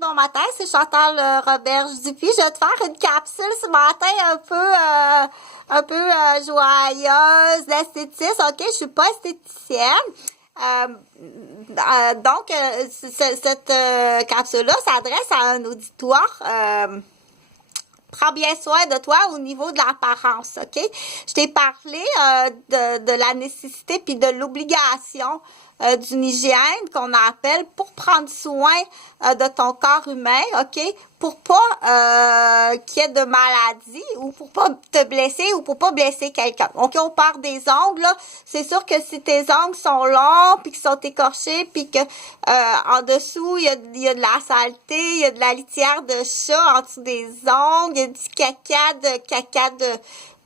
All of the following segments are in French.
bon matin, c'est Chantal Roberge-Dupuis. Je vais te faire une capsule ce matin un peu joyeuse, d'esthétisme. OK, je suis pas esthéticienne. Donc, cette capsule-là s'adresse à un auditoire. Prends bien soin de toi au niveau de l'apparence, OK? Je t'ai parlé de la nécessité puis de l'obligation d'une hygiène qu'on appelle pour prendre soin de ton corps humain, OK? Pour pas qu'il y ait de maladie ou pour pas te blesser ou pour pas blesser quelqu'un. OK, on parle des ongles, là. C'est sûr que si tes ongles sont longs puis qu'ils sont écorchés puis que en dessous, il y a de la saleté, il y a de la litière de chat en dessous des ongles, il y a du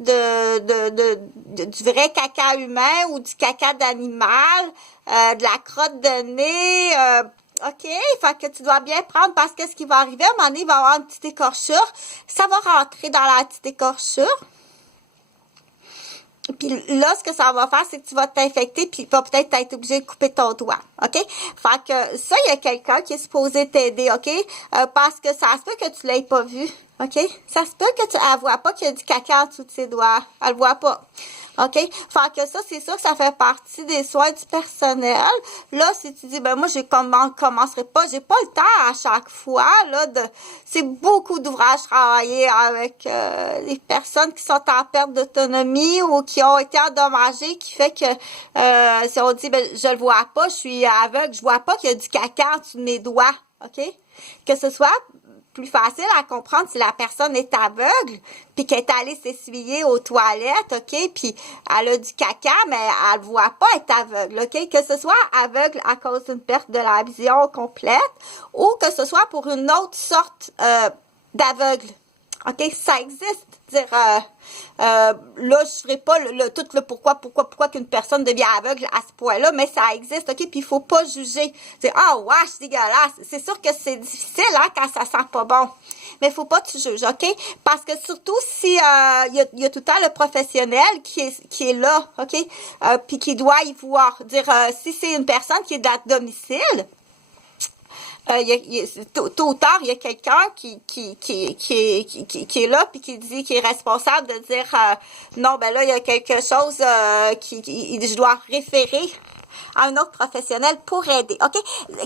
du vrai caca humain ou du caca d'animal, de la crotte de nez, OK, fait que tu dois bien prendre parce que ce qui va arriver, à un moment donné, il va y avoir une petite écorchure. Ça va rentrer dans la petite écorchure. Puis là, ce que ça va faire, c'est que tu vas t'infecter puis tu vas peut-être être obligé de couper ton doigt, OK? Fait que ça, il y a quelqu'un qui est supposé t'aider, OK? Parce que ça se peut que tu l'aies pas vu, OK? Ça se peut que elle voit pas qu'il y a du caca en dessous de ses doigts. Elle le voit pas. OK? Fait que ça, c'est sûr que ça fait partie des soins du personnel. Là, si tu dis, ben moi, commencerai pas, j'ai pas le temps à chaque fois, là, c'est beaucoup d'ouvrages travailler avec les personnes qui sont en perte d'autonomie ou qui ont été endommagées, qui fait que si on dit, ben je le vois pas, je suis aveugle, je vois pas qu'il y a du caca en dessous de mes doigts, OK? Que ce soit plus facile à comprendre si la personne est aveugle puis qu'elle est allée s'essuyer aux toilettes, OK? Puis elle a du caca, mais elle ne voit pas être aveugle, OK? Que ce soit aveugle à cause d'une perte de la vision complète ou que ce soit pour une autre sorte d'aveugle. OK? Ça existe. Dire, là, je ferai pas tout le pourquoi qu'une personne devient aveugle à ce point-là, mais ça existe, OK? Puis il faut pas juger. C'est, ouais, c'est dégueulasse. C'est sûr que c'est difficile, hein, quand ça sent pas bon. Mais il faut pas que tu juges, OK? Parce que surtout si, il y a tout le temps le professionnel qui est là, OK? Puis qui doit y voir. Dire, si c'est une personne qui est à domicile, tôt ou tard, il y a quelqu'un qui est là puis qui est responsable de dire non, ben là, il y a quelque chose je dois référer à un autre professionnel pour aider. OK?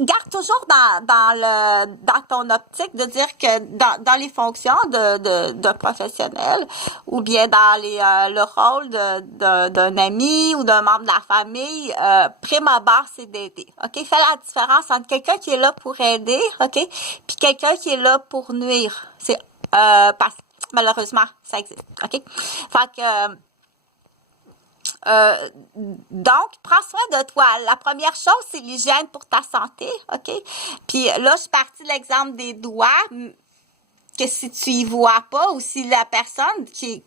Garde toujours dans ton optique de dire que dans les fonctions d'un professionnel ou bien dans le rôle d'un ami ou d'un membre de la famille, prime abord, c'est d'aider. OK? Fais la différence entre quelqu'un qui est là pour aider, OK? Puis quelqu'un qui est là pour nuire. C'est parce que malheureusement, ça existe. OK? Fait que donc, prends soin de toi. La première chose, c'est l'hygiène pour ta santé, OK? Puis là, je suis partie de l'exemple des doigts, que si tu y vois pas ou si la personne qui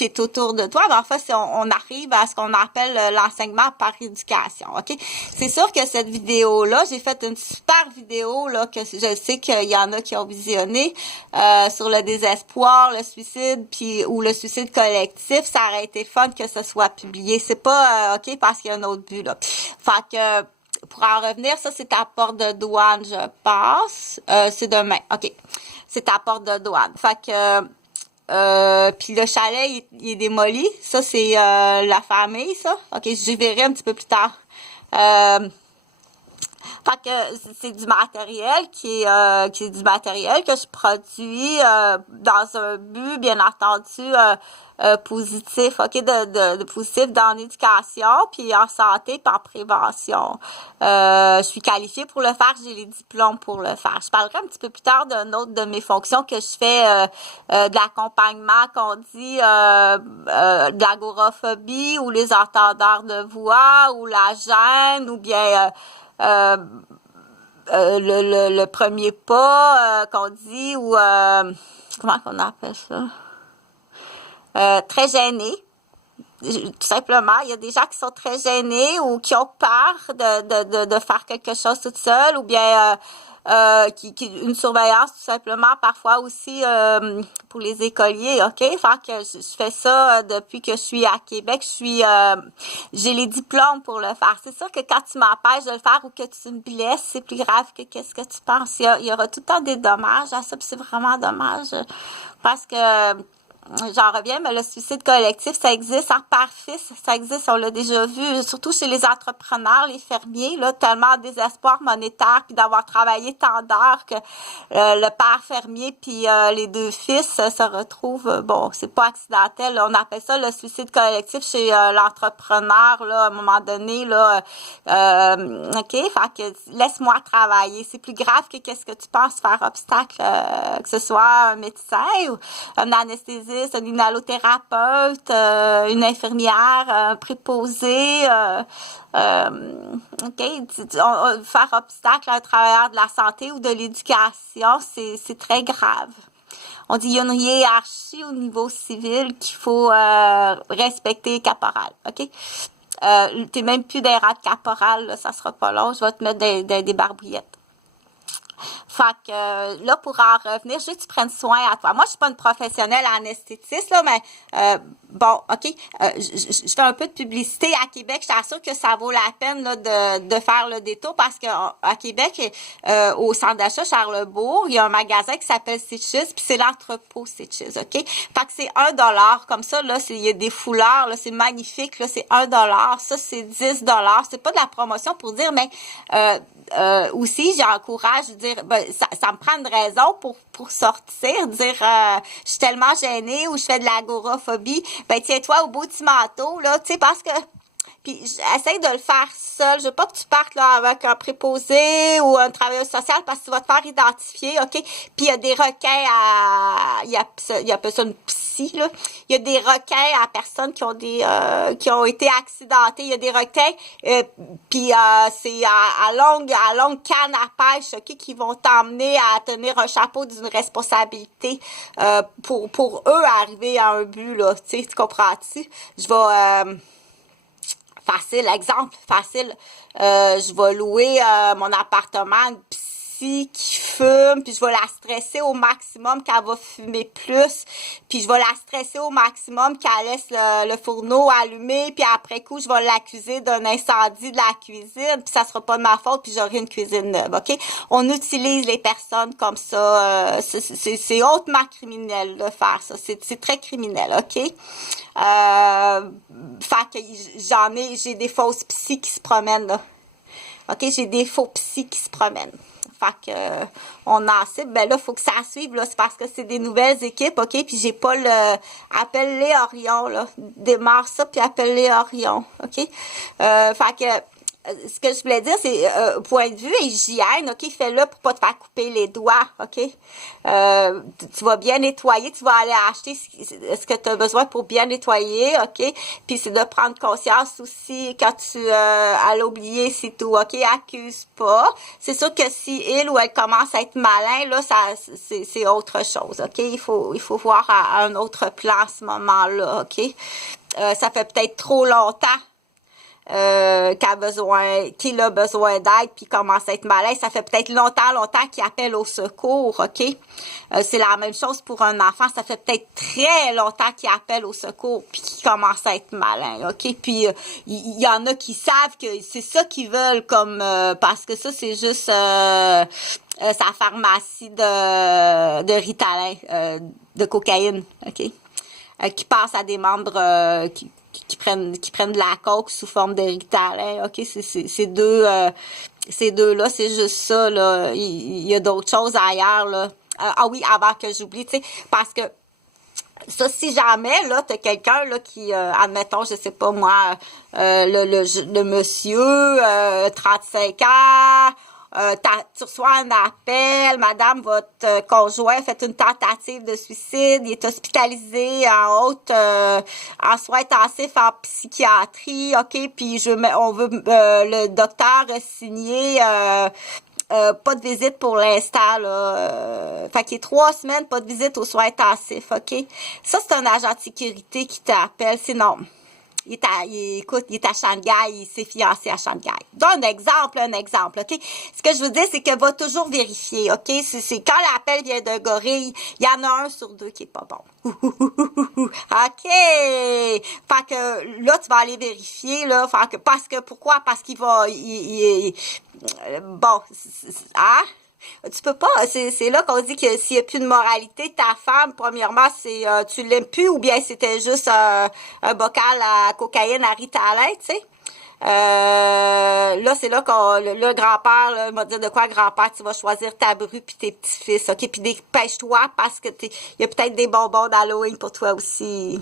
est autour de toi, ben en fait, si on arrive à ce qu'on appelle l'enseignement par éducation, OK? C'est sûr que cette vidéo-là, j'ai fait une super vidéo, là, que je sais qu'il y en a qui ont visionné, sur le désespoir, le suicide, puis ou le suicide collectif. Ça aurait été fun que ce soit publié. C'est pas, OK, parce qu'il y a un autre but, là. Fait que, pour en revenir, ça, c'est ta porte de douane, je pense. C'est demain. OK. C'est ta porte de douane. Fait que puis le chalet, il est démoli. Ça, c'est la famille, ça. OK, j'y verrai un petit peu plus tard. Fait que c'est du matériel qui est du matériel que je produis dans un but, bien entendu, positif, OK, de positif dans l'éducation, puis en santé, puis en prévention. Je suis qualifiée pour le faire, j'ai les diplômes pour le faire. Je parlerai un petit peu plus tard d'une autre de mes fonctions que je fais de l'accompagnement qu'on dit de l'agoraphobie ou les entendeurs de voix ou la gêne ou bien le premier pas qu'on dit ou comment qu'on appelle ça? Très gêné. Tout simplement, il y a des gens qui sont très gênés ou qui ont peur de faire quelque chose toute seule ou bien une surveillance tout simplement, parfois aussi pour les écoliers, OK? Fait que je fais ça depuis que je suis à Québec. J'ai les diplômes pour le faire. C'est sûr que quand tu m'empêches de le faire ou que tu me blesses, c'est plus grave que qu'est-ce que tu penses. Il y aura tout le temps des dommages à ça, puis c'est vraiment dommage parce que j'en reviens, mais le suicide collectif, ça existe en pare-fils, ça existe, on l'a déjà vu, surtout chez les entrepreneurs, les fermiers, là, tellement de désespoir monétaire, puis d'avoir travaillé tant d'heures que le père fermier puis les deux fils se retrouvent, bon, c'est pas accidentel, là, on appelle ça le suicide collectif chez l'entrepreneur, là, à un moment donné, là, OK, fait que laisse-moi travailler, c'est plus grave que qu'est-ce que tu penses faire obstacle, que ce soit un médecin ou un anesthésiste, un inhalothérapeute, une infirmière, un préposé, OK, faire obstacle à un travailleur de la santé ou de l'éducation, c'est très grave. On dit qu'il y a une hiérarchie au niveau civil qu'il faut respecter caporal, OK? T'es même plus des rats de caporal, là, ça sera pas long, je vais te mettre des barbouillettes. Fait que là, pour en revenir, juste que tu prennes soin à toi. Moi, je suis pas une professionnelle anestétiste, là, mais bon, OK, je fais un peu de publicité à Québec. Je t'assure que ça vaut la peine là, de faire le détour parce que à Québec, au centre d'achat Charlebourg, il y a un magasin qui s'appelle Stitches, puis c'est l'entrepôt Stitches, OK? Fait que c'est $1. Comme ça, là, il y a des foulards, là, c'est magnifique, là, c'est $1. Ça, c'est $10. C'est pas de la promotion pour dire, mais aussi, j'encourage, dire, ben, ça me prend une raison pour sortir, dire, je suis tellement gênée ou je fais de l'agoraphobie. Ben, tiens-toi au beau petit manteau, là, tu sais, parce que, puis essaye de le faire seul. Je veux pas que tu partes là avec un préposé ou un travailleur social parce que tu vas te faire identifier, OK? Puis il y a des requins il y a ça une psy, là. Il y a des requins à personnes qui ont qui ont été accidentés. Il y a des requins, puis c'est à longue canne à pêche, OK, qui vont t'emmener à tenir un chapeau d'une responsabilité pour eux arriver à un but, là. Tu sais, tu comprends-tu? Je vais facile, exemple, facile. Je vais louer mon appartement à une psy qui fume, puis je vais la stresser au maximum qu'elle va fumer plus, puis je vais la stresser au maximum qu'elle laisse le fourneau allumé, puis après coup, je vais l'accuser d'un incendie de la cuisine, puis ça sera pas de ma faute, puis j'aurai une cuisine neuve, OK? On utilise les personnes comme ça, c'est hautement criminel de faire ça, c'est très criminel, OK? Fait que j'ai des fausses psys qui se promènent, là. OK, j'ai des faux psys qui se promènent. Fait que on en cible, ben là, faut que ça suive, là. C'est parce que c'est des nouvelles équipes, OK? Puis j'ai pas appelle-les Orion, là. Démarre ça, puis appelle-les Orion, OK? Fait que ce que je voulais dire, c'est point de vue hygiène, OK, fais-le pour pas te faire couper les doigts, OK? Tu vas bien nettoyer, tu vas aller acheter ce que tu as besoin pour bien nettoyer, OK? Puis c'est de prendre conscience aussi quand tu allais oublier, c'est tout, OK? Accuse pas. C'est sûr que si il ou elle commence à être malin, là, c'est autre chose, OK? Il faut voir à un autre plan à ce moment-là, OK? Ça fait peut-être trop longtemps qu'il a besoin d'aide puis commence à être malin. Ça fait peut-être longtemps qu'il appelle au secours, OK? C'est la même chose pour un enfant. Ça fait peut-être très longtemps qu'il appelle au secours puis qu'il commence à être malin, OK? Puis il y en a qui savent que c'est ça qu'ils veulent comme parce que ça, c'est juste sa pharmacie de Ritalin, de cocaïne, OK? Qui passe à des membres qui prennent de la coke sous forme de Ritalin, OK, ces deux-là, c'est juste ça, là, il y a d'autres choses ailleurs, là. Ah oui, avant que j'oublie, tu sais, parce que ça, si jamais, là, t'as quelqu'un, là, qui, admettons, je sais pas moi, le monsieur, 35 ans, tu reçois un appel, madame, votre conjoint fait une tentative de suicide, il est hospitalisé en soins intensifs en psychiatrie, OK, puis on veut le docteur signer pas de visite pour l'instant, là. Fait qu'il y a 3 semaines, pas de visite aux soins intensifs, OK? Ça, c'est un agent de sécurité qui t'appelle, c'est non. écoute, il est à Shanghai, il s'est fiancé à Shanghai. Donc, un exemple, OK? Ce que je veux dire, c'est que va toujours vérifier, OK? C'est quand l'appel vient d'un gorille, il y en a un sur deux qui est pas bon. OK! Fait que là, tu vas aller vérifier, là, pourquoi? Parce qu'il va, bon, hein? Tu peux pas, c'est là qu'on dit que s'il n'y a plus de moralité, ta femme, premièrement, c'est tu l'aimes plus ou bien c'était juste un bocal à cocaïne à Ritalin, tu sais. Là, c'est là qu'on le grand-père là, m'a dit de quoi grand-père, tu vas choisir ta bru puis tes petits-fils, OK? Puis dépêche-toi parce que il y a peut-être des bonbons d'Halloween pour toi aussi.